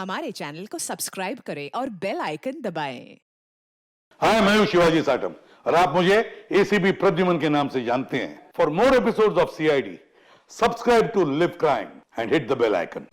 हमारे चैनल को सब्सक्राइब करें और बेल आइकन दबाएं। हाय, मैं हूं शिवाजी साटम और आप मुझे एसीपी प्रद्युमन के नाम से जानते हैं। For more episodes of CID, subscribe to Liv crime and hit the bell icon.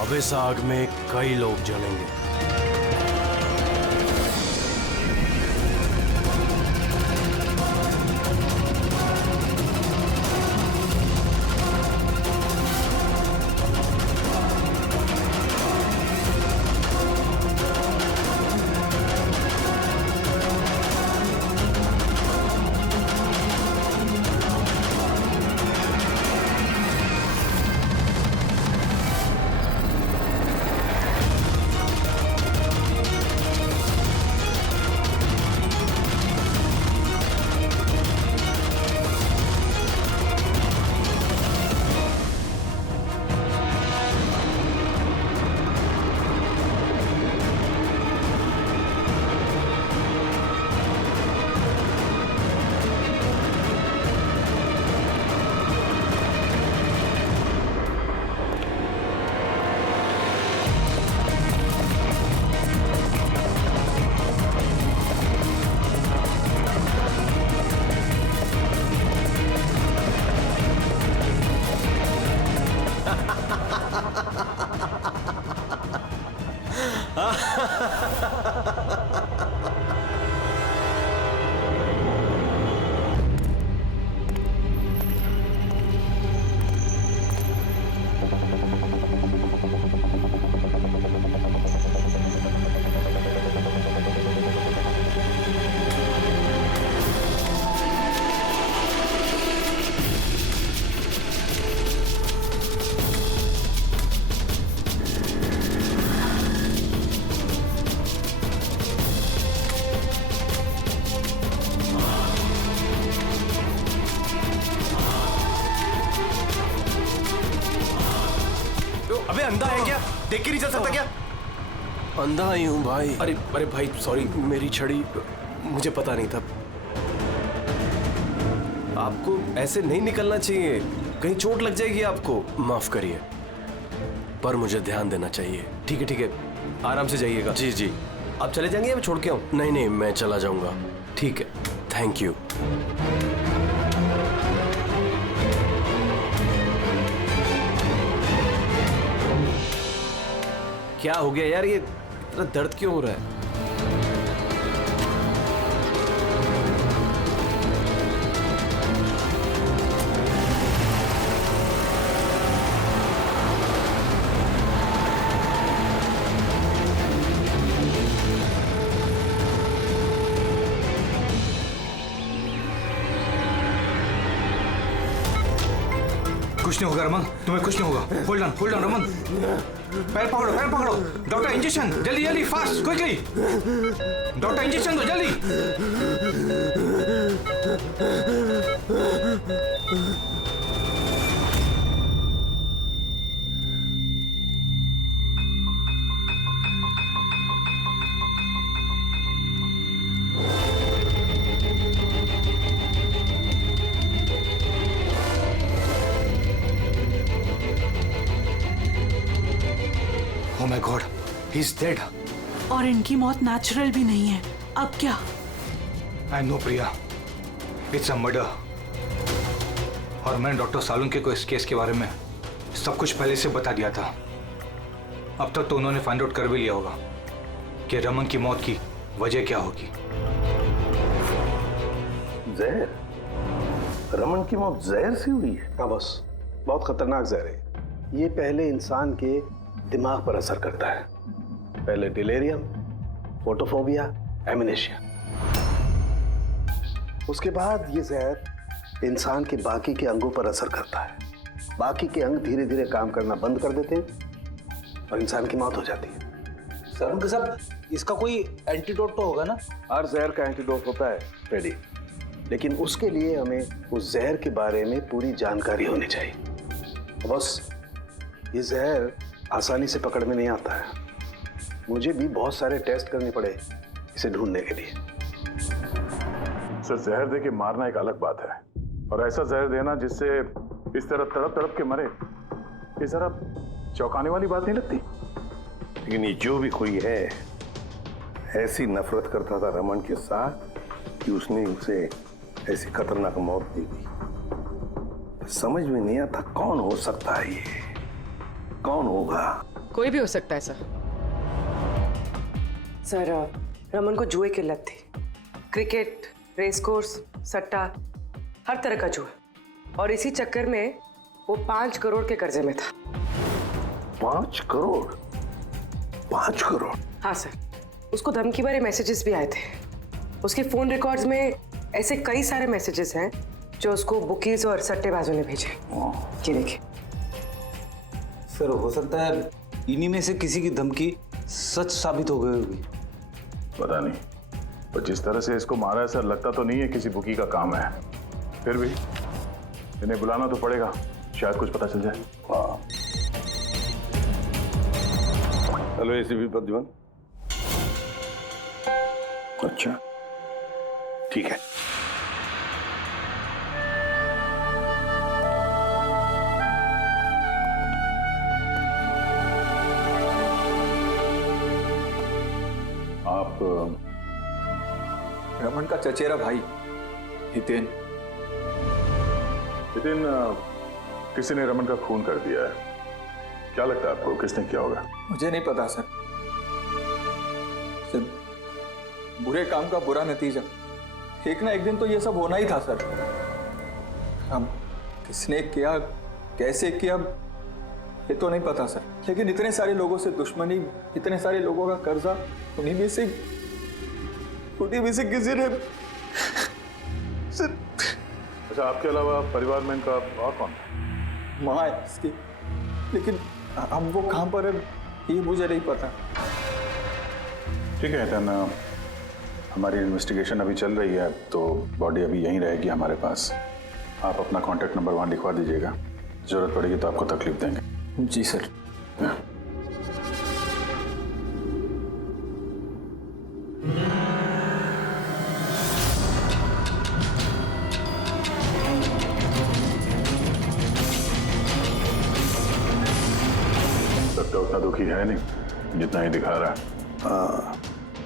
अब इस आग में कई लोग जलेंगे। अबे अंधा है क्या? देख के नहीं चल सकता क्या? अंधा ही हूं भाई। अरे अरे भाई सॉरी, मेरी छड़ी मुझे पता नहीं था। आपको ऐसे नहीं निकलना चाहिए, कहीं चोट लग जाएगी आपको। माफ करिए, पर मुझे ध्यान देना चाहिए। ठीक है, आराम से जाइएगा। जी जी। आप चले जाएंगे या मैं छोड़ के आऊं? नहीं, मैं चला जाऊंगा। ठीक है, थैंक यू। क्या हो गया यार? ये इतना दर्द क्यों हो रहा है? कुछ नहीं होगा रमन, तुम्हें कुछ नहीं होगा। Hold on Raman. पैर पकड़ो। डॉक्टर इंजेक्शन, जल्दी फास्ट, क्विकली। डॉक्टर इंजेक्शन दो जल्दी। Oh my God, he's dead. और इनकी मौत नेचुरल भी नहीं है। अब क्या? I know, Priya. It's a murder. और मैंने डॉक्टर सालुंके को इस केस के बारे में सब कुछ पहले से बता दिया था। अब तक तो उन्होंने फाइंड आउट कर भी लिया होगा कि रमन की मौत की वजह क्या होगी। जहर? रमन की मौत जहर से हुई है? हाँ बस, बहुत खतरनाक जहर है। ये पहले इंसान के दिमाग पर असर करता है। पहले डिलेरियम, फोटोफोबिया, एमनेशिया। उसके बाद ये जहर इंसान के बाकी के अंगों पर असर करता है। बाकी के अंग धीरे धीरे काम करना बंद कर देते हैं और इंसान की मौत हो जाती है। सर उनके साहब, इसका कोई एंटीडोट तो होगा ना? हर जहर का एंटीडोट होता है फ्रेडी, लेकिन उसके लिए हमें उस जहर के बारे में पूरी जानकारी होनी चाहिए। बस ये जहर आसानी से पकड़ में नहीं आता है। मुझे भी बहुत सारे टेस्ट करने पड़े इसे ढूंढने के लिए। सर, जहर दे के मारना एक अलग बात है, और ऐसा जहर देना जिससे इस तरह तड़प तड़प के मरे, ये जरा चौंकाने वाली बात नहीं लगती? लेकिन ये जो भी कोई है, ऐसी नफरत करता था रमन के साथ कि उसने उसे ऐसी खतरनाक मौत दे दी। समझ में नहीं आता कौन हो सकता है ये, कौन होगा? कोई भी हो सकता है सर, रमन को जुए की लत थी। क्रिकेट, रेस कोर्स, सट्टा, हर तरह का जुआ, और इसी चक्कर में वो 5 करोड़ के कर्जे में था। 5 करोड़? 5 करोड़? हाँ सर, उसको धमकी भरे मैसेजेस भी आए थे। उसके फोन रिकॉर्ड्स में ऐसे कई सारे मैसेजेस हैं जो उसको बुकीज और सट्टेबाजों ने भेजे। ये देखिए सर, हो सकता है इन्हीं में से किसी की धमकी सच साबित हो गई होगी। पता नहीं, पर जिस तरह से इसको मारा है सर, लगता तो नहीं है किसी बुकी का काम है। फिर भी इन्हें बुलाना तो पड़ेगा, शायद कुछ पता चल जाए। हाँ। Hello ACP Pradyuman. अच्छा, ठीक है। आप रमन का चचेरा भाई हितेन। हितेन, किसी ने रमन का खून कर दिया है। क्या लगता है आपको किसने किया होगा? मुझे नहीं पता सर, बुरे काम का बुरा नतीजा। एक ना एक दिन तो ये सब होना ही था सर। अब किसने किया, कैसे किया, ये तो नहीं पता सर। लेकिन इतने सारे लोगों से दुश्मनी, इतने सारे लोगों का कर्जा, उन्हीं में से किसी ने अच्छा, आपके अलावा परिवार में इनका और कौन? माँ है इसकी, लेकिन अब वो कहाँ पर है ये मुझे नहीं पता। ठीक है हितेन, हमारी इन्वेस्टिगेशन अभी चल रही है, तो बॉडी अभी यहीं रहेगी हमारे पास। आप अपना कॉन्टैक्ट नंबर वहाँ लिखवा दीजिएगा, जरूरत पड़ेगी तो आपको तकलीफ देंगे। जी सर। सबका उतना दुखी है नहीं जितना ही दिखा रहा है। हाँ,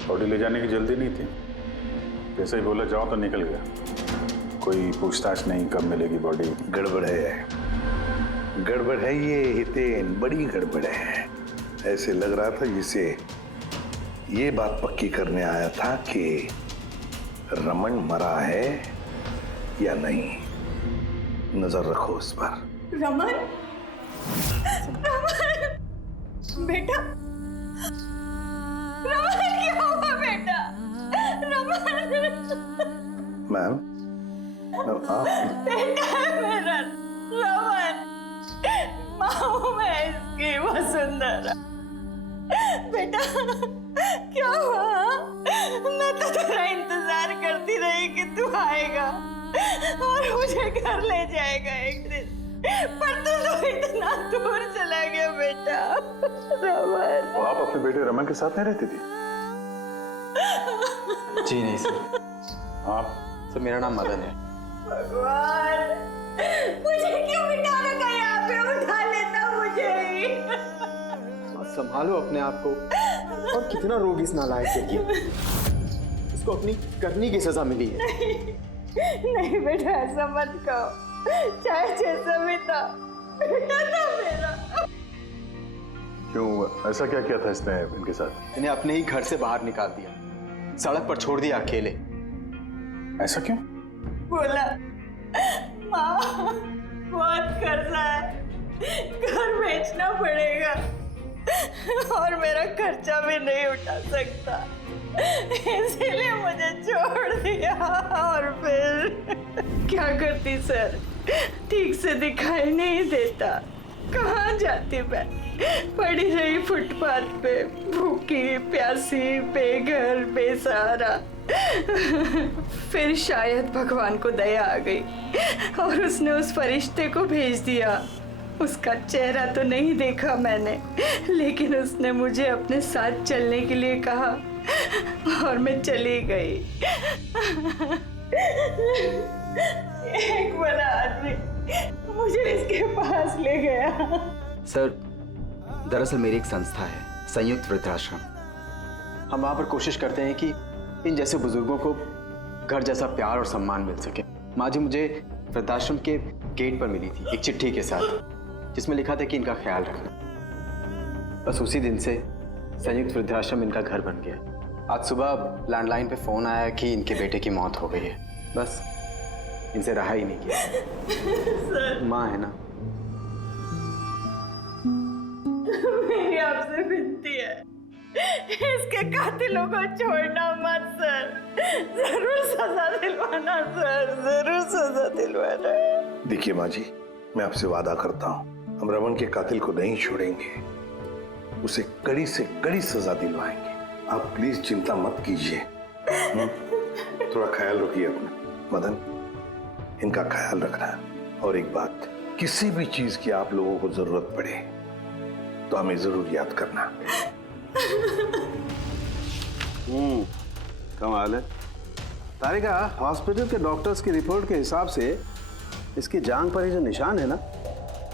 बॉडी ले जाने की जल्दी नहीं थी, जैसे ही बोला जाओ तो निकल गया। कोई पूछताछ नहीं कब मिलेगी बॉडी। गड़बड़ है, गड़बड़ है ये हितेन, बड़ी गड़बड़ है। ऐसे लग रहा था जिसे ये बात पक्की करने आया था कि रमन मरा है या नहीं। नजर रखो उस पर। रमन, रमन बेटा, रमन क्या हुआ बेटा? रमन। मैम, आप बेटा मेरा रमन, माँ मैं इसकी वसुंधरा। बेटा क्या हुआ? मैं तो तेरा इंतजार करती रही कि तू आएगा और मुझे घर ले जाएगा एक दिन, पर तू तो इतना दूर चला गया बेटा। रमन, तो आप अपने बेटे रमन के साथ नहीं रहती थी? जी नहीं सर। आप? सर मेरा नाम मदन है। भगवान, मुझे क्यों बिठा रखा यहाँ पे? उठा लेता मुझे ही। संभालो अपने आप को। और कितना रोग इस नालायक के लिए। इसको अपनी करनी की सजा मिली है। नहीं बेटा, ऐसा मत कहो। चाहे जैसा भी था, बेटा था मेरा। क्यों, ऐसा क्या किया था इसने इनके साथ? इन्हें अपने ही घर से बाहर निकाल दिया, सड़क पर छोड़ दिया अकेले। ऐसा क्यों? बोला माँ बहुत कर्जा है, घर बेचना पड़ेगा और मेरा खर्चा भी नहीं उठा सकता, इसीलिए मुझे छोड़ दिया। और फिर क्या करती सर, ठीक से दिखाई नहीं देता, कहाँ जाती मैं, पड़ी रही फुटपाथ पे, भूखी प्यासी, बेघर बेसहारा। फिर शायद भगवान को दया आ गई और उसने उस फरिश्ते को भेज दिया। उसका चेहरा तो नहीं देखा मैंने, लेकिन उसने मुझे अपने साथ चलने के लिए कहा और मैं चली गई। एक बड़ा आदमी मुझे इसके पास ले गया। सर, दरअसल मेरी एक संस्था है, संयुक्त वृद्धाश्रम। हम वहाँ पर कोशिश करते हैं कि इन जैसे बुजुर्गों को घर जैसा प्यार और सम्मान मिल सके। माँ जी मुझे वृद्धाश्रम के गेट पर मिली थी एक चिट्ठी के साथ, जिसमें लिखा था कि इनका ख्याल रखना। बस उसी दिन से संयुक्त वृद्धाश्रम इनका घर बन गया। आज सुबह लैंडलाइन पे फोन आया कि इनके बेटे की मौत हो गई है। बस इनसे रहा ही नहीं किया। माँ है ना। मेरी आपसे विनती है, इसके कातिलों को छोड़ना मत सर, जरूर सजा दिलवाना सर, जरूर सजा दिलवाना। देखिए माँ जी, मैं आपसे वादा करता हूँ, हम रमन के कातिल को नहीं छोड़ेंगे, उसे कड़ी से कड़ी सजा दिलवाएंगे। आप प्लीज चिंता मत कीजिए। थोड़ा ख्याल रखिए अपना। मदन, इनका ख्याल रखना। और एक बात, किसी भी चीज की आप लोगों को जरूरत पड़े तो हमें जरूर याद करना। कमाल है। तारिका, हॉस्पिटल के डॉक्टर्स की रिपोर्ट के हिसाब से इसकी जांघ पर ये जो निशान है ना,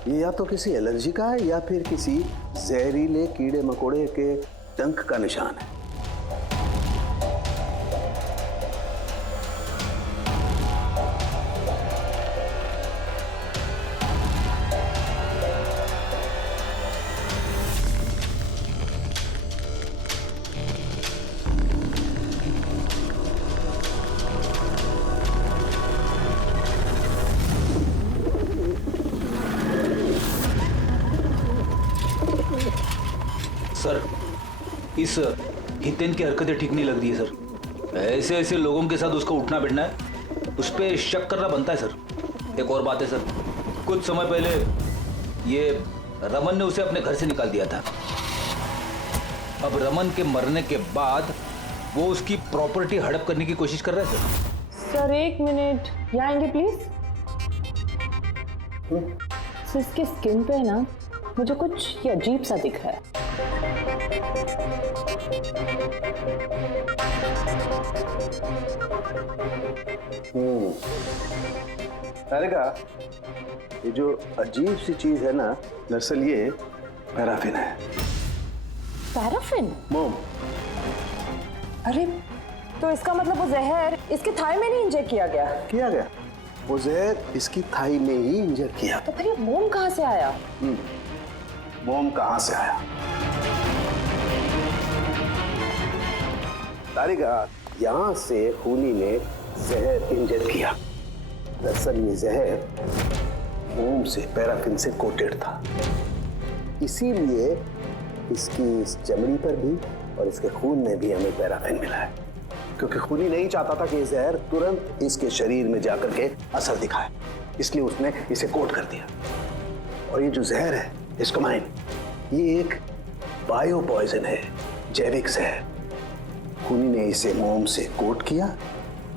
ये या तो किसी एलर्जी का है या फिर किसी जहरीले कीड़े मकोड़े के डंक का निशान है। सर, इस हितेन की हरकतें ठीक नहीं लग रही है सर। ऐसे ऐसे लोगों के साथ उसका उठना बैठना है, उस पर शक करना बनता है सर। एक और बात है सर, कुछ समय पहले ये रमन ने उसे अपने घर से निकाल दिया था। अब रमन के मरने के बाद वो उसकी प्रॉपर्टी हड़प करने की कोशिश कर रहा है सर। सर एक मिनट, यहाँ आएंगे प्लीज। सर इसके स्किन पे ना मुझे कुछ ये अजीब सा दिख रहा है। तारिका, ये जो अजीब सी चीज है ना, दरअसल ये पैराफिन है। पैराफिन? मोम। अरे तो इसका मतलब वो जहर इसके थाई में नहीं इंजेक्ट किया गया? किया गया, वो जहर इसकी थाई में ही इंजेक्ट किया। तो फिर ये मोम कहाँ से आया? मोम कहाँ से आया? तारिका, यहाँ से खूनी ने जहर इंजेक्ट किया। दरअसल ये जहर मोम से, पैराफिन से कोटेड था, इसीलिए इसकी इस चमड़ी पर भी और इसके खून में भी हमें पैराफिन मिला है। क्योंकि खूनी नहीं चाहता था कि ये जहर तुरंत इसके शरीर में जाकर के असर दिखाए, इसलिए उसने इसे कोट कर दिया। और ये जो जहर है, इसको माइन, ये एक बायो पॉइजन है, जैविक जहर। खूनी ने इसे मोम से कोट किया,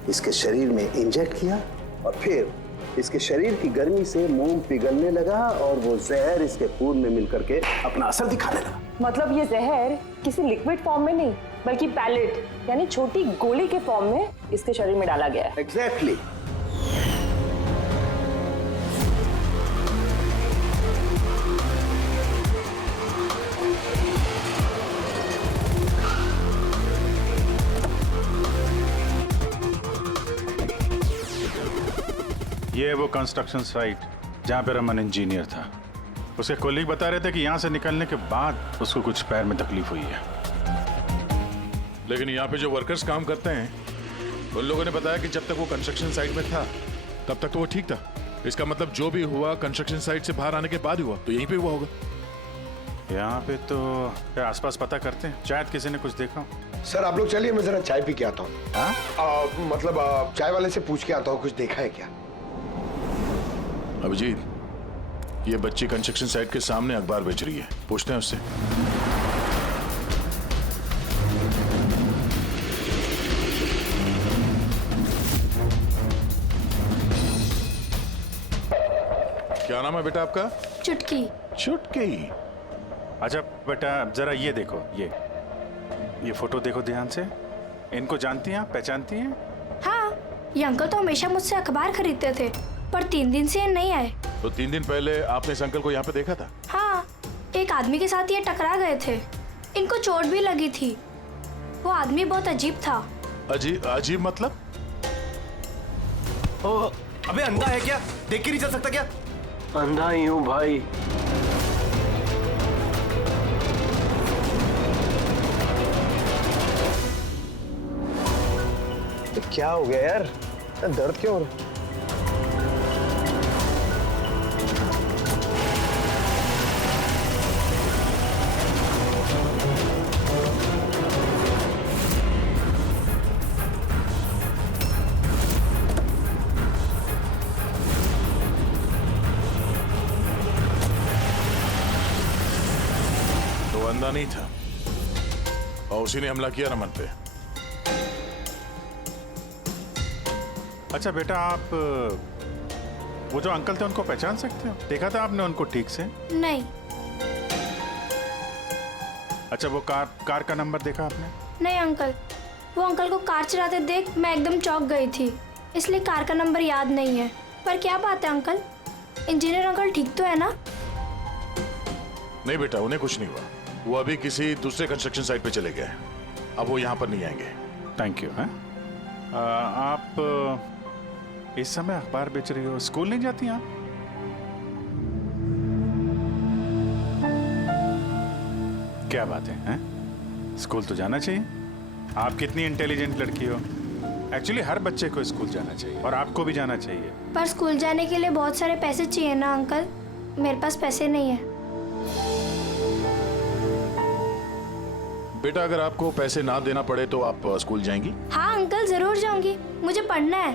इसके शरीर में इंजेक्ट किया और फिर इसके शरीर की गर्मी से मोम पिघलने लगा और वो जहर इसके खून में मिलकर के अपना असर दिखाने लगा। मतलब ये जहर किसी लिक्विड फॉर्म में नहीं, बल्कि पैलेट यानी छोटी गोली के फॉर्म में इसके शरीर में डाला गया है। एग्जैक्टली। ये वो कंस्ट्रक्शन साइट जहाँ पे रमन इंजीनियर था। उसके कोलीग बता रहे थे कि यहाँ से निकलने के बाद उसको कुछ पैर में तकलीफ हुई है। लेकिन यहाँ पे जो वर्कर्स काम करते हैं उन लोगों ने बताया कि जब तक वो कंस्ट्रक्शन साइट में था तब तक तो वो ठीक था। इसका मतलब जो भी हुआ कंस्ट्रक्शन साइट से बाहर आने के बाद हुआ, तो यहीं पे हुआ होगा। यहाँ पे तो आसपास पता करते हैं, शायद किसी ने कुछ देखा हो। सर आप लोग चलिए, मैं जरा चाय पी के आता हूँ। मतलब चाय वाले से पूछ के आता हूँ कुछ देखा है क्या। अभिजीत, ये बच्ची कंस्ट्रक्शन साइट के सामने अखबार बेच रही है, पूछते हैं उससे। क्या नाम है बेटा आपका? चुटकी। चुटकी। अच्छा बेटा जरा ये देखो, ये फोटो देखो ध्यान से। इनको जानती हैं आप, पहचानती हैं? हाँ, ये अंकल तो हमेशा मुझसे अखबार खरीदते थे, पर 3 दिन से ये नहीं आए। तो 3 दिन पहले आपने इस अंकल को यहाँ पे देखा था? हाँ, एक आदमी के साथ ये टकरा गए थे। इनको चोट भी लगी थी। वो आदमी बहुत अजीब था। अजीब मतलब? ओ, अबे अंधा है क्या? देख के नहीं चल सकता क्या? अंधा ही हूँ भाई। क्या हो गया यार, दर्द क्यों हो रहा है? तो अंधा नहीं था और उसी ने हमला किया रमन पे। अच्छा बेटा, आप वो जो अंकल थे उनको पहचान सकते हो? देखा था आपने उनको ठीक से? नहीं। अच्छा वो कार का नंबर देखा आपने? नहीं अंकल, वो अंकल को कार चलाते देख मैं एकदम चौंक गई थी, इसलिए कार का नंबर याद नहीं है। पर क्या बात है अंकल, इंजीनियर अंकल ठीक तो है ना? नहीं बेटा, उन्हें कुछ नहीं हुआ। वो अभी किसी दूसरे कंस्ट्रक्शन साइट पे चले गए, अब वो यहाँ पर नहीं आएंगे। Thank you. आप इस समय अखबार बेच रही हो, स्कूल नहीं जाती आप? क्या बात है, हैं? स्कूल तो जाना चाहिए। आप कितनी इंटेलिजेंट लड़की हो। एक्चुअली हर बच्चे को स्कूल जाना चाहिए और आपको भी जाना चाहिए। पर स्कूल जाने के लिए बहुत सारे पैसे चाहिए ना अंकल, मेरे पास पैसे नहीं है। बेटा अगर आपको पैसे ना देना पड़े तो आप स्कूल जाएंगी? हाँ अंकल जरूर जाऊंगी, मुझे पढ़ना है।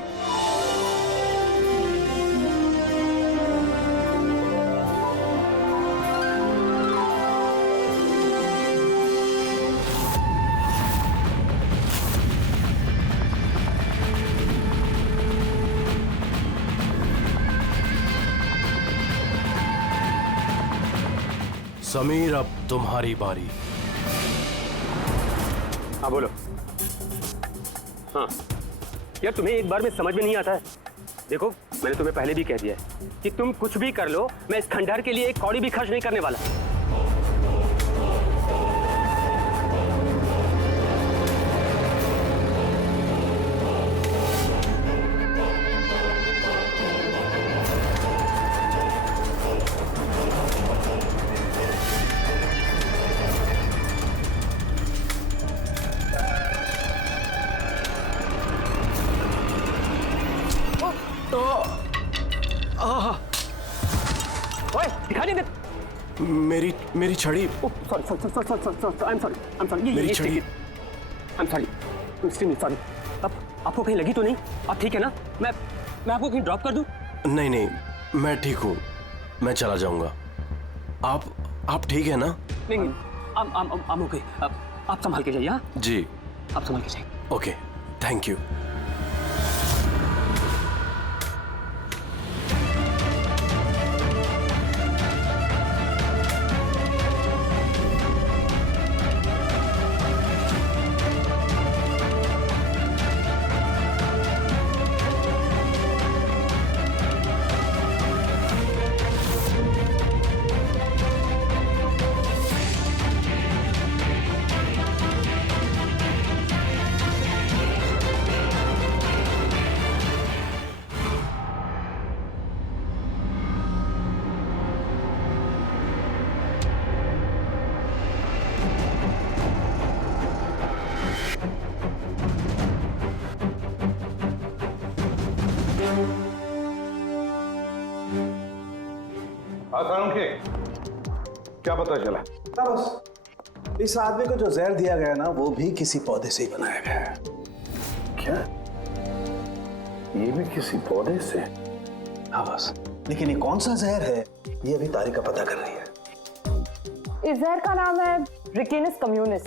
समीर अब तुम्हारी बारी। हाँ बोलो। हाँ यार, तुम्हें एक बार में समझ में नहीं आता है। देखो मैंने तुम्हें पहले भी कह दिया है कि तुम कुछ भी कर लो, मैं इस खंडहर के लिए एक कौड़ी भी खर्च नहीं करने वाला। ओए दिखाई नहीं दे। मेरी छड़ी। Sorry I am sorry. मेरी छड़ी। I am sorry. अब आपको कहीं लगी तो नहीं? आप ठीक है ना? मैं आपको कहीं ड्रॉप कर दूं? नहीं, मैं ठीक हूँ, मैं चला जाऊंगा। आप ठीक है ना? नहीं, I'm okay। आप संभाल के जाइए। हाँ जी, आप संभाल के जाइए। Okay, thank you. आसान के क्या पता चला? बस इस आदमी को जो जहर दिया गया ना वो भी किसी पौधे से ही बनाया गया है। क्या? ये भी किसी पौधे से? हाँ बस, लेकिन ये कौन सा जहर है ये अभी तारिका पता कर रही है। इस जहर का नाम है रिकिनस कम्युनिस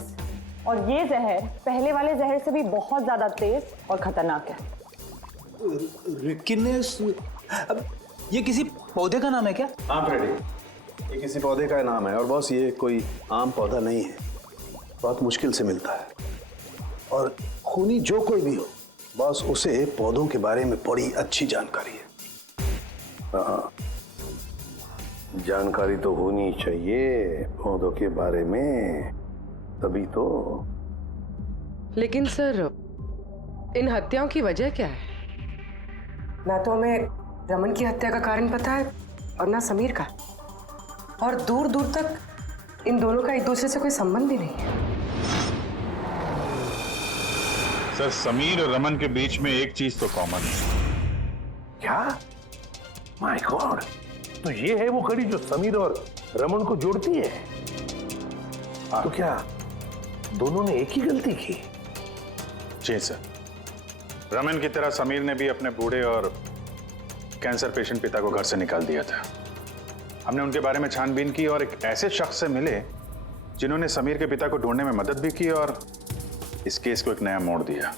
और ये जहर पहले वाले जहर से भी बहुत ज्यादा तेज और खतरनाक है। रिकिनस? ये किसी पौधे का नाम है क्या? हाँ फ्रेडी, ये किसी पौधे का नाम है और बॉस ये कोई आम पौधा नहीं है, बहुत मुश्किल से मिलता है और खूनी जो कोई भी हो बॉस उसे पौधों के बारे में बड़ी अच्छी जानकारी है। हाँ, जानकारी तो होनी चाहिए पौधों के बारे में, तभी तो। लेकिन सर इन हत्याओं की वजह क्या है? ना तो हमें रमन की हत्या का कारण पता है और ना समीर का, और दूर दूर तक इन दोनों का एक दूसरे से कोई संबंध ही नहीं है। सर समीर और रमन के बीच में एक चीज तो कॉमन है। क्या? माय गॉड, तो ये है वो कड़ी जो समीर और रमन को जोड़ती है। तो क्या दोनों ने एक ही गलती की? जी सर, रमन की तरह समीर ने भी अपने बूढ़े और कैंसर पेशेंट पिता को घर से निकाल दिया था। हमने उनके बारे में छानबीन की और एक ऐसे शख्स से मिले जिन्होंने समीर के पिता को ढूंढने में मदद भी की और इस केस को एक नया मोड़ दिया।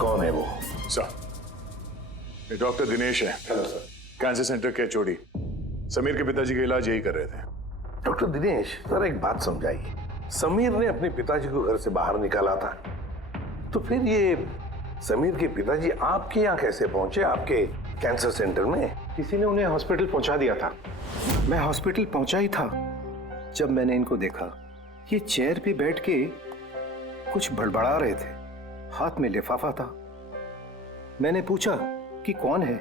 कौन है वो? सर, ये डॉक्टर दिनेश है। Hello sir. कैंसर सेंटर के चोड़ी। समीर के पिताजी का इलाज यही कर रहे थे। डॉक्टर दिनेश, जरा एक बात समझाइए। समीर ने अपने पिताजी को घर से बाहर निकाला था, तो फिर ये समीर के पिताजी आपके यहाँ कैसे पहुंचे, आपके कैंसर सेंटर में? किसी ने उन्हें हॉस्पिटल पहुंचा दिया था। मैं हॉस्पिटल पहुंचा ही था जब मैंने इनको देखा। ये चेयर पे बैठ के कुछ बड़बड़ा रहे थे, हाथ में लिफाफा था। मैंने पूछा कि कौन है,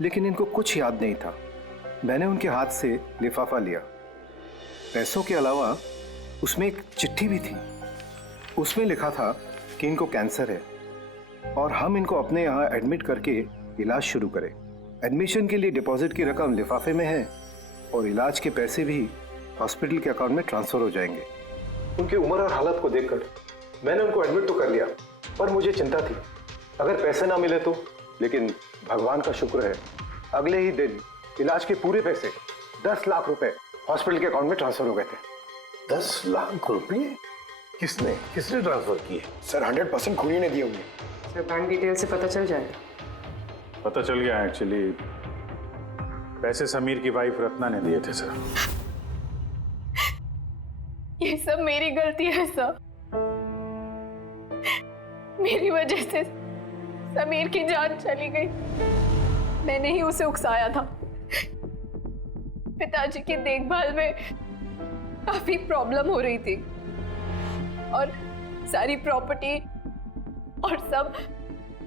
लेकिन इनको कुछ याद नहीं था। मैंने उनके हाथ से लिफाफा लिया। पैसों के अलावा उसमें एक चिट्ठी भी थी। उसमें लिखा था कि इनको कैंसर है और हम इनको अपने यहाँ एडमिट करके इलाज शुरू करें। एडमिशन के लिए डिपॉजिट की रकम लिफाफे में है और इलाज के पैसे भी हॉस्पिटल के अकाउंट में ट्रांसफर हो जाएंगे। उनकी उम्र और हालत को देखकर मैंने उनको एडमिट तो कर लिया, पर मुझे चिंता थी अगर पैसे ना मिले तो। लेकिन भगवान का शुक्र है, अगले ही दिन इलाज के पूरे पैसे 10 लाख रुपए हॉस्पिटल के अकाउंट में ट्रांसफर हो गए थे। 10 लाख रुपए? किसने ट्रांसफर किए? सर 100% खूनी ने दिए होंगे। सर बैंक डिटेल से पता चल जाएगा। पता चल गया, एक्चुअली पैसे समीर की वाइफ रत्ना ने दिए थे सर। ये सब मेरी गलती है सर। मेरी वजह से समीर की जान चली गई। मैंने ही उसे उकसाया था। पिताजी की देखभाल में काफी प्रॉब्लम हो रही थी और सारी प्रॉपर्टी और सब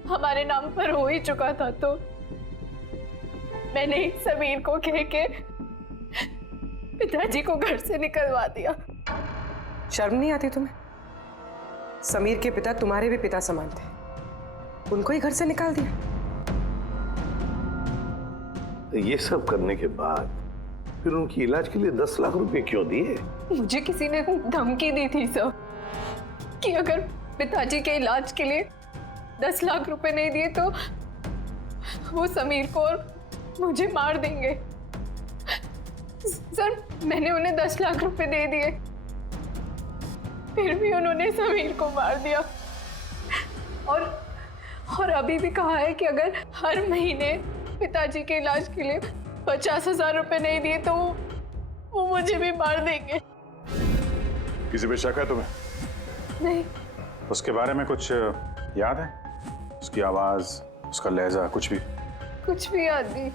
हमारे नाम पर हो ही चुका था, तो मैंने ही समीर को कह के पिताजी को घर से निकलवा दिया। शर्म नहीं आती तुम्हें? समीर के पिता तुम्हारे भी पिता समान थे, उनको ही घर से निकाल दिया। ये सब करने के बाद फिर उनकी इलाज के लिए 10 लाख रुपए क्यों दिए? मुझे किसी ने धमकी दी थी सर कि अगर पिताजी के इलाज के लिए 10 लाख रुपए नहीं दिए तो वो समीर को और मुझे मार देंगे। सर मैंने उन्हें 10 लाख रुपए दे दिए, फिर भी उन्होंने समीर को मार दिया और अभी भी कहा है कि अगर हर महीने पिताजी के इलाज के लिए 50,000 रुपए नहीं दिए तो वो मुझे भी मार देंगे। किसी पे शक है तुम्हें? नहीं। उसके बारे में कुछ याद है? उसकी आवाज, उसका लहजा, कुछ भी याद नहीं।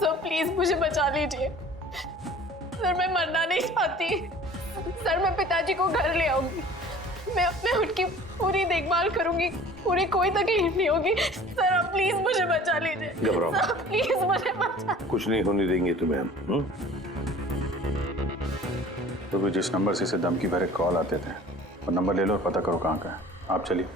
सर प्लीज मुझे बचा लीजिए। सर मैं मरना नहीं चाहती। सर मैं पिताजी को घर ले आऊंगी, मैं उनकी पूरी देखभाल करूंगी, पूरी कोई तकलीफ नहीं होगी। सर आप प्लीज मुझे बचा लीजिए। घबराओ सर प्लीज मुझे बचा। कुछ नहीं होने देंगे तुम्हें हम। तो भी जिस नंबर से इसे धमकी भरे कॉल आते थे वो नंबर ले लो और पता करो कहाँ का है। आप चलिए।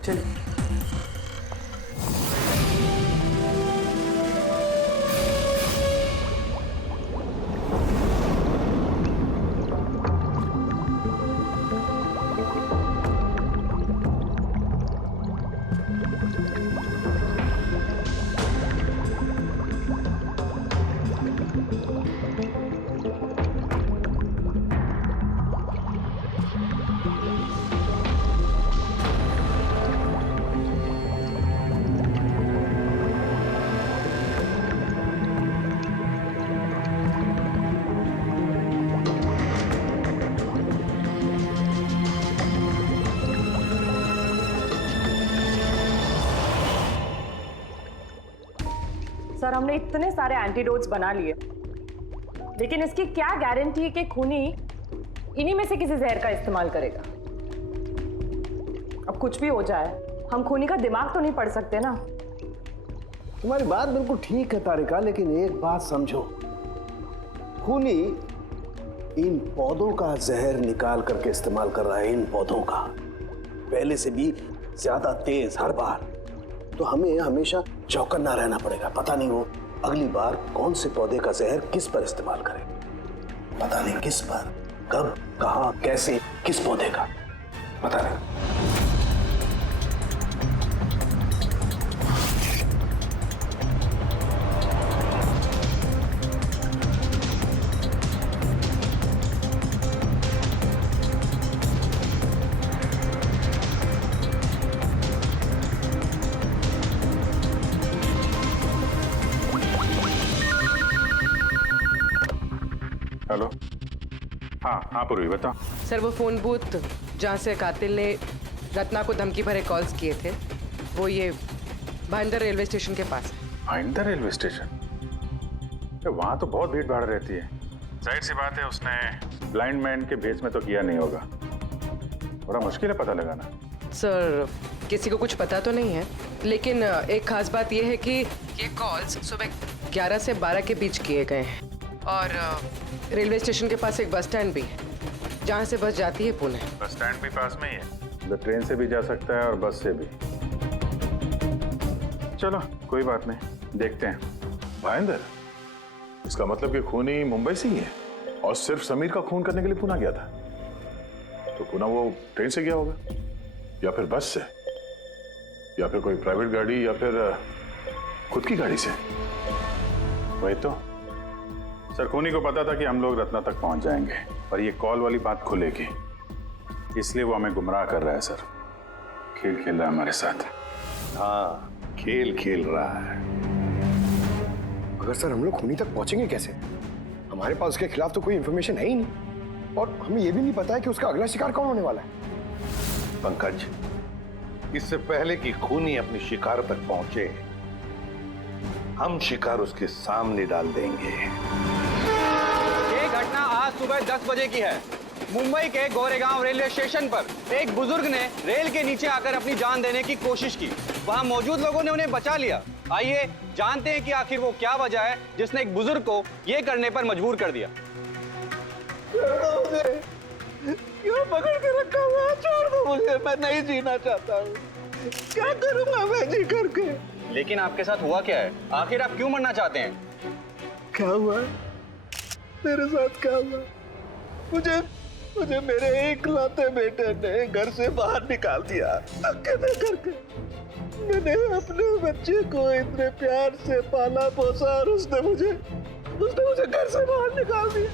सर हमने इतने सारे एंटीडोट्स बना लिए, लेकिन इसकी क्या गारंटी है कि खूनी इन्हीं में से किसी जहर का इस्तेमाल करेगा। अब कुछ भी हो जाए, हम खूनी का दिमाग तो नहीं पढ़ सकते ना। तुम्हारी बात बिल्कुल ठीक है तारिका, लेकिन एक बात समझो, खूनी इन पौधों का जहर निकाल करके इस्तेमाल कर रहा है, इन पौधों का पहले से भी ज्यादा तेज हर बार। तो हमें हमेशा चौकन्ना रहना पड़ेगा। पता नहीं वो अगली बार कौन से पौधे का जहर किस पर इस्तेमाल करे, पता नहीं किस पर, कब, कहां, कैसे, किस पौधे का, पता नहीं। हेलो। हाँ पूर्वी बताओ। सर वो फोन बूथ जहाँ से कातिल ने रत्ना को धमकी भरे कॉल्स किए थे, वो ये भाईंदर रेलवे स्टेशन के पास है। Bhayandar railway station? वहाँ तो बहुत भीड़ भाड़ रहती है। जाहिर सी बात है उसने ब्लाइंड मैन के भेस में तो किया नहीं होगा। बड़ा मुश्किल है पता लगाना। सर किसी को कुछ पता तो नहीं है, लेकिन एक खास बात यह है कि ये कॉल्स सुबह 11 से 12 के बीच किए गए हैं और रेलवे स्टेशन के पास एक बस स्टैंड भी है जहाँ से बस जाती है पुणे। बस स्टैंड भी पास में ही है, तो ट्रेन से भी जा सकता है और बस से भी। चलो कोई बात नहीं, देखते हैं। भाईंदर, इसका मतलब कि खूनी मुंबई से ही है और सिर्फ समीर का खून करने के लिए पुणे गया था। तो पुणे वो ट्रेन से गया होगा या फिर बस से या फिर कोई प्राइवेट गाड़ी या फिर खुद की गाड़ी से। वही तो सर, खूनी को पता था कि हम लोग रत्ना तक पहुंच जाएंगे, पर ये कॉल वाली बात खुलेगी, इसलिए वो हमें गुमराह कर रहा है सर। खेल खेल रहा है हमारे साथ। हाँ, खेल खेल रहा है। मगर सर हम लोग खूनी तक पहुंचेंगे कैसे? हमारे पास उसके खिलाफ तो कोई इंफॉर्मेशन है ही नहीं, और हमें यह भी नहीं पता है कि उसका अगला शिकार कौन होने वाला है। पंकज, इससे पहले कि खूनी अपनी शिकार तक पहुंचे, हम शिकार उसके सामने डाल देंगे। ये घटना आज सुबह 10 बजे की है। मुंबई के गोरेगांव रेलवे स्टेशन पर एक बुजुर्ग ने रेल के नीचे आकर अपनी जान देने की कोशिश की। वहां मौजूद लोगों ने उन्हें बचा लिया। आइए जानते हैं कि आखिर वो क्या वजह है जिसने एक बुजुर्ग को ये करने पर मजबूर कर दिया। मुझे क्यों पकड़ के रखा हुआ? छोड़ दो मुझे, मैं नहीं जीना चाहता हूँ। क्या करूंगा मैं जी करके? लेकिन आपके साथ हुआ क्या है? आखिर आप क्यों मरना चाहते हैं? क्या हुआ? मेरे साथ क्या हुआ? मुझे मेरे इकलौते बेटे ने घर से बाहर निकाल दिया, अकेले करके। मैंने अपने बच्चे को इतने प्यार से पाला पोसा और उसने मुझे घर से बाहर निकाल दिया।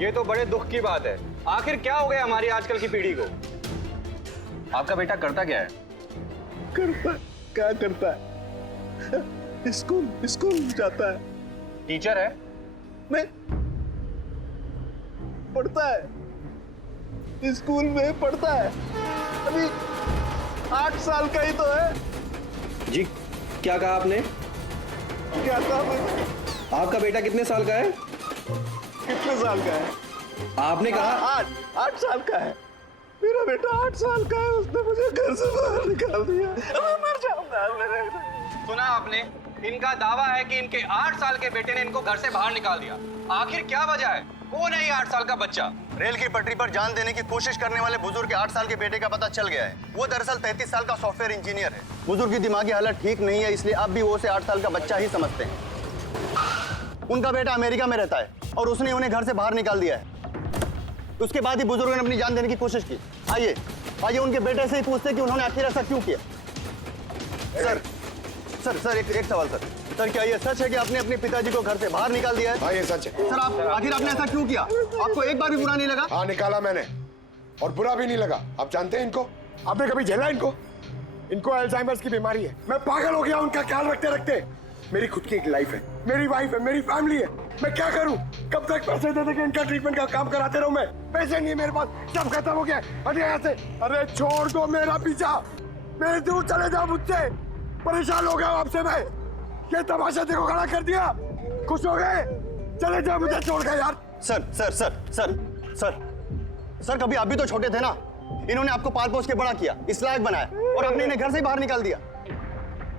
ये तो बड़े दुख की बात है। आखिर क्या हो गया हमारी आजकल की पीढ़ी को? आपका बेटा करता क्या है? क्या करता है? स्कूल जाता है। टीचर है? नहीं, पढ़ता है, स्कूल में पढ़ता है। अभी 8 साल का ही तो है। जी क्या कहा आपने? क्या कहा मैंने? आपका बेटा कितने साल का है? कितने साल का है? आपने कहा 8 साल का है। मेरा बेटा 8 साल का है, उसने मुझे घर से बाहर निकाल दिया। मैं मर जाऊंगा। सुना आपने? इनका दावा है कि इनके 8 साल के बेटे ने इनको घर से बाहर निकाल दिया। आखिर क्या वजह है? कौन है ये 8 साल का बच्चा? रेल की पटरी पर जान देने की कोशिश करने वाले बुजुर्ग के 8 साल के बेटे का पता चल गया है। वो दरअसल 33 साल का सॉफ्टवेयर इंजीनियर है। बुजुर्ग की दिमागी हालत ठीक नहीं है, इसलिए अब भी वो उसे 8 साल का बच्चा ही समझते हैं। उनका बेटा अमेरिका में रहता है और उसने उन्हें घर से बाहर निकाल दिया है। उसके बाद ही बुजुर्ग ने अपनी जान देने की कोशिश की। आइए उनके बेटे से ही पूछते हैं कि उन्होंने आखिर ऐसा क्यों किया। सर एक सवाल सर, क्या ये सच है कि आपने अपने पिताजी को घर से बाहर निकाल दिया है? हाँ ये सच है। सर आखिर आपने ऐसा क्यों किया? आपको एक बार भी बुरा नहीं लगा? हाँ निकाला मैंने, और बुरा भी नहीं लगा। आप जानते हैं इनको? आपने कभी झेला इनको? इनको अल्जाइमर्स की बीमारी है। मैं पागल हो गया उनका ख्याल रखते रखते। मेरी खुद की एक लाइफ है, मेरी वाइफ है, मेरी फैमिली है। मैं क्या करूं? कब तक पैसे दे के इनका ट्रीटमेंट का काम कराते रहूं? मैं पैसे नहीं है मेरे पास, सब खत्म हो गया। अरे यहाँ से, अरे छोड़ दो मेरा पीछा, मेरे दूर चले जाओ मुझसे। परेशान हो गया हूं आपसे मैं। ये तमाशा देखो खड़ा कर दिया। खुश हो गए? चले जाओ मुझे छोड़ के यार। Sir sir sir sir sir sir कभी आप भी तो छोटे थे ना। इन्होंने आपको पाल पोस के बड़ा किया, इस लायक बनाया और आपने इन्हें घर से ही बाहर निकाल दिया।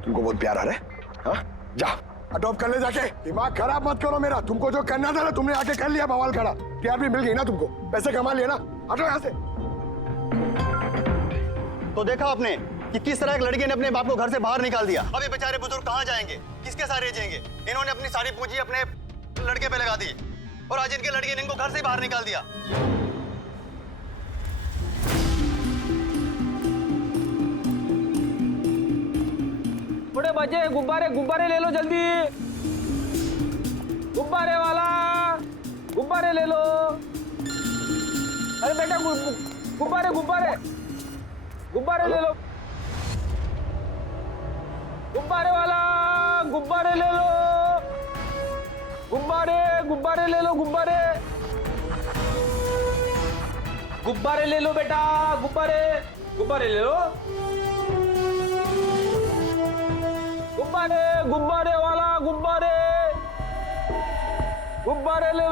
तुमको बहुत प्यार आ रहा है? हाँ? जा अडॉप्ट कर ले जाके। दिमाग खराब मत करो मेरा। तुमको जो करना था ना तुमने आके कर लिया बवाल खड़ा। टीआरपी मिल गई ना तुमको, पैसे कमा लिए ना। हटो यहाँ से। तो देखा आपने कि किस तरह एक लड़के ने अपने बाप को घर से बाहर निकाल दिया। अब ये बेचारे बुजुर्ग कहाँ जाएंगे, किसके साथ रह जाएंगे? इन्होंने अपनी सारी पूंजी अपने लड़के पे लगा दी और आज इनके लड़के ने इनको घर से बाहर निकाल दिया। बड़े बच्चे गुब्बारे गुब्बारे ले लो जल्दी। गुब्बारे वाला गुब्बारे ले लो। अरे बेटा गुब्बारे गुब्बारे गुब्बारे ले लो। गुब्बारे वाला गुब्बारे ले लो। गुब्बारे गुब्बारे ले लो। गुब्बारे गुब्बारे ले लो बेटा। गुब्बारे गुब्बारे ले लो। गुब्बारे गुब्बारे वाला गुब्बारे गुब्बारे ले लो।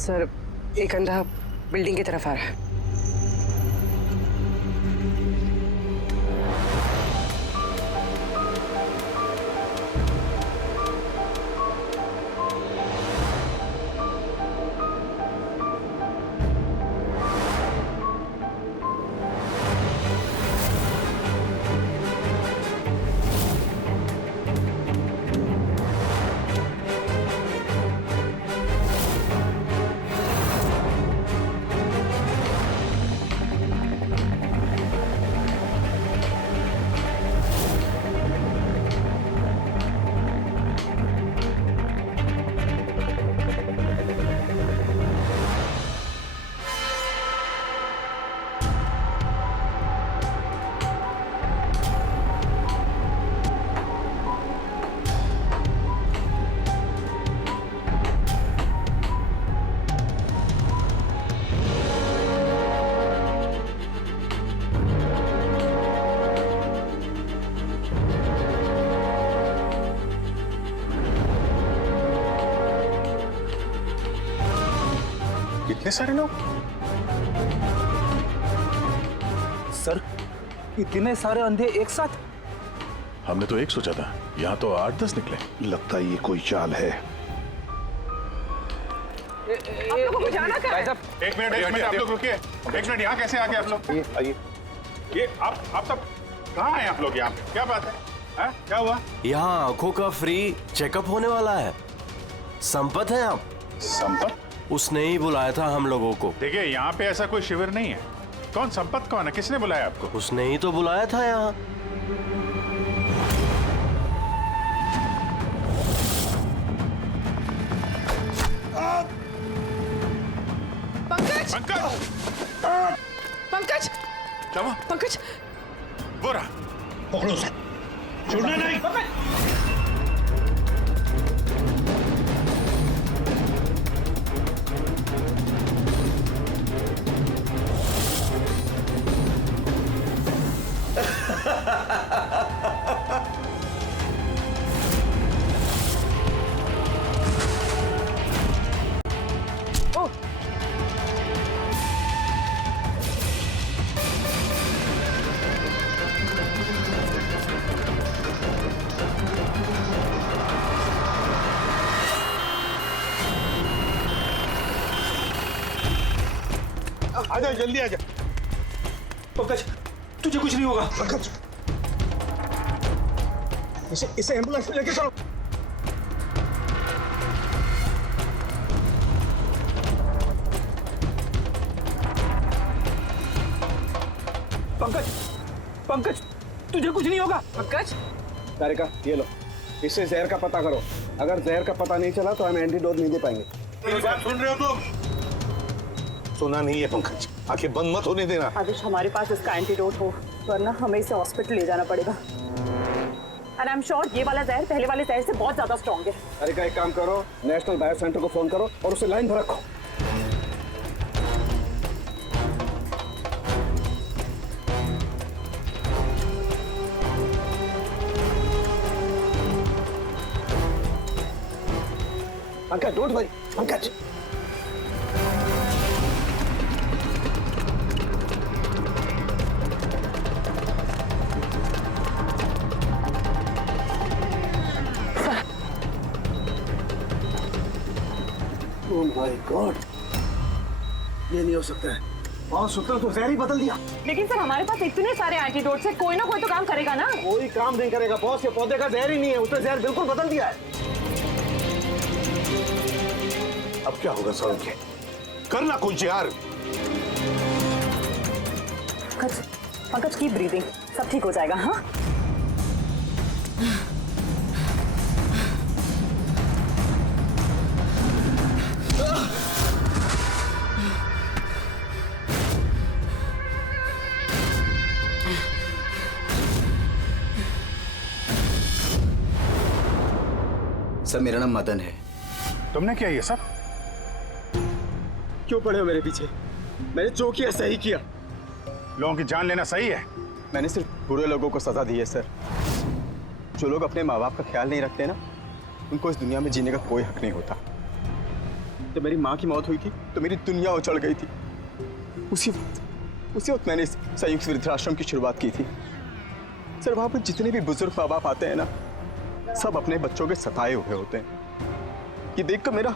सर एक अंधा बिल्डिंग की तरफ आ रहा है। इतने सारे लोग? सर इतने सारे अंधे एक साथ? हमने तो एक सोचा था, यहाँ तो 8-10 निकले। लगता है ये कोई चाल है। आप लोगों को जाना कहाँ है? एक मिनट आप लोग रुकिए। एक मिनट, यहाँ कैसे आ गए आप लोग? आइए। ये आप सब कहाँ हैं आप लोग? यहाँ पे क्या बात है? क्या हुआ? यहाँ आंखों का फ्री चेकअप होने वाला है। संपत है आप? संपत? उसने ही बुलाया था हम लोगों को। देखिए यहाँ पे ऐसा कोई शिविर नहीं है। कौन संपत कौन है? किसने बुलाया आपको? उसने ही तो बुलाया था यहाँ। पंकज पंकज पंकज क्या हुआ? पंकज वो रहा। पकड़ो उसे। छोड़ना नहीं। आजा जल्दी आजा। पंकज तुझे कुछ नहीं होगा। पंकज इसे एम्बुलेंस में लेके चलो। पंकज, पंकज, तुझे कुछ नहीं होगा। पंकज, तारिका, ये लो, इससे जहर का पता करो। अगर जहर का पता नहीं चला तो हम एंटीडोट नहीं दे पाएंगे। मेरी बात सुन रहे हो तुम? सुना नहीं है पंकज, आंखें बंद मत होने देना। आदिश, हमारे पास इसका एंटीडोट हो, वरना हमें इसे हॉस्पिटल ले जाना पड़ेगा। एंड आई एम श्योर ये वाला जहर पहले वाले जहर से बहुत ज्यादा स्ट्रॉन्ग है। तारिका, एक काम करो, नेशनल बायो सेंटर को फोन करो और उसे लाइन पर रखो। Pankaj, don't worry, Pankaj. Oh my God, ये नहीं हो सकता है। और सूत्र तो जहर ही बदल दिया। लेकिन सर, हमारे पास इतने सारे एंटीडोट्स हैं, कोई ना कोई तो काम करेगा ना। कोई काम नहीं करेगा बॉस, ये पौधे का जहर ही नहीं है, उसने जहर बिल्कुल बदल दिया है। अब क्या होगा सौरभ? करना कुछ यार। पंकज, पंकज, कीप ब्रीदिंग, सब ठीक हो जाएगा। हाँ, सर, मेरा नाम मदन है। तुमने क्या ये सब क्यों पड़े हो मेरे पीछे? मैंने जो किया सही किया। लोगों की जान लेना सही है? मैंने सिर्फ बुरे लोगों को सजा दी है सर। जो लोग अपने माँ बाप का ख्याल नहीं रखते ना, उनको इस दुनिया में जीने का कोई हक नहीं होता। जब मेरी माँ की मौत हुई थी तो मेरी दुनिया उछल गई थी। उसी वक्त मैंने इस संयुक्त वृद्धाश्रम की शुरुआत की थी। सर, वहाँ पर जितने भी बुजुर्ग माँ बाप आते हैं ना, सब अपने बच्चों के सताए हुए होते हैं। ये देखकर मेरा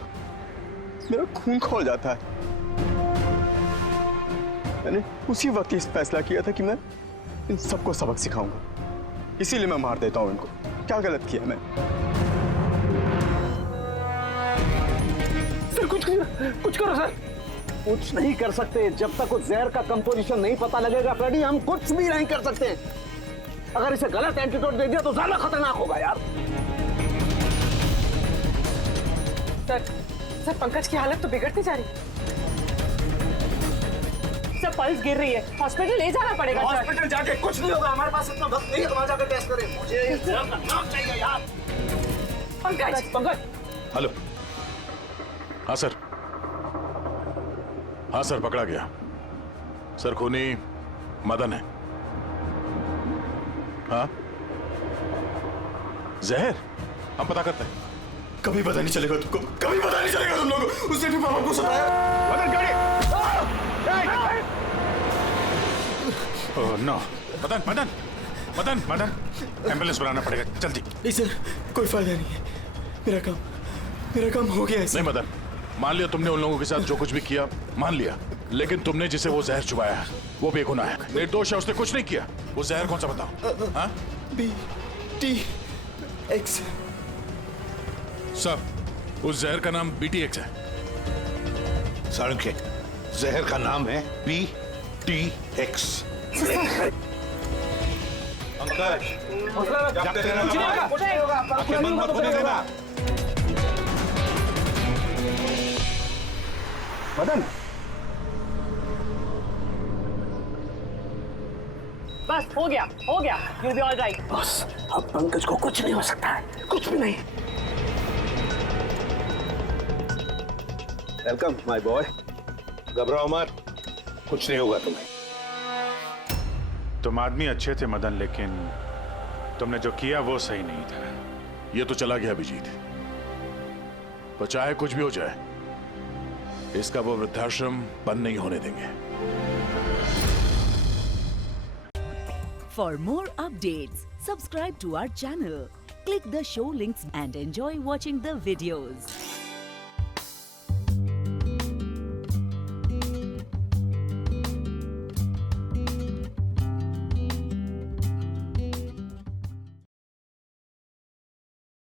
खून खौल जाता है। मैंने उसी वक्त ये फैसला किया था कि मैं इन सबको सबक सिखाऊंगा, इसीलिए मैं मार देता हूं इनको। क्या गलत किया मैं? सर, कुछ करो सर। कुछ नहीं कर सकते जब तक उस जहर का कंपोजिशन नहीं पता लगेगा फ्रेडी, हम कुछ भी नहीं कर सकते। अगर इसे गलत एंटीडोट दे दिया तो ज्यादा खतरनाक होगा यार। सर, पंकज की हालत तो बिगड़ती जा रही है। सर, पल्स गिर रही है, हॉस्पिटल ले जाना पड़ेगा। हॉस्पिटल जाके कुछ नहीं होगा, हमारे पास इतना वक्त नहीं है तुम्हारा जाकर टेस्ट करें। मुझे इस जहर का नाम चाहिए यार। पंकज, हेलो। हाँ सर, हाँ सर, पकड़ा गया सर। खूनी मदन है। हाँ, जहर हम पता करते हैं। कभी पता नहीं चलेगा तुमको, कभी पता नहीं चलेगा तुम लोगों को। उसने भी पापा को सताया। मदन, गाड़ी! Oh no! Madan, Madan, Madan, Madan, ambulance बुलाना पड़ेगा जल्दी। नहीं सर, कोई फायदा नहीं है। मेरा काम हो गया है। नहीं मदन, मान लिया तुमने उन लोगों के साथ जो कुछ भी किया, मान लिया, लेकिन तुमने जिसे वो जहर चुबाया है वो बेगुनाह है, निर्दोष है, उसने कुछ नहीं किया। वो जहर कौन सा बताओ? हाँ? BTX। सब, उस जहर का नाम BTX है। सारंग, जहर का नाम है BTX। पंकज, आंखें बंद मत होने देना। मदन, बस हो गया, you'll be all right। बस अब पंकज को कुछ नहीं हो सकता है, कुछ भी नहीं। Welcome my boy. घबराओ मत, कुछ नहीं होगा तुम्हें। तुम आदमी अच्छे थे मदन, लेकिन तुमने जो किया वो सही नहीं था। ये तो चला गया अभिजीत, पर चाहे कुछ भी हो जाए, इसका वो वृद्धाश्रम बंद नहीं होने देंगे। For more updates, subscribe to our channel, click the show links and enjoy watching the videos.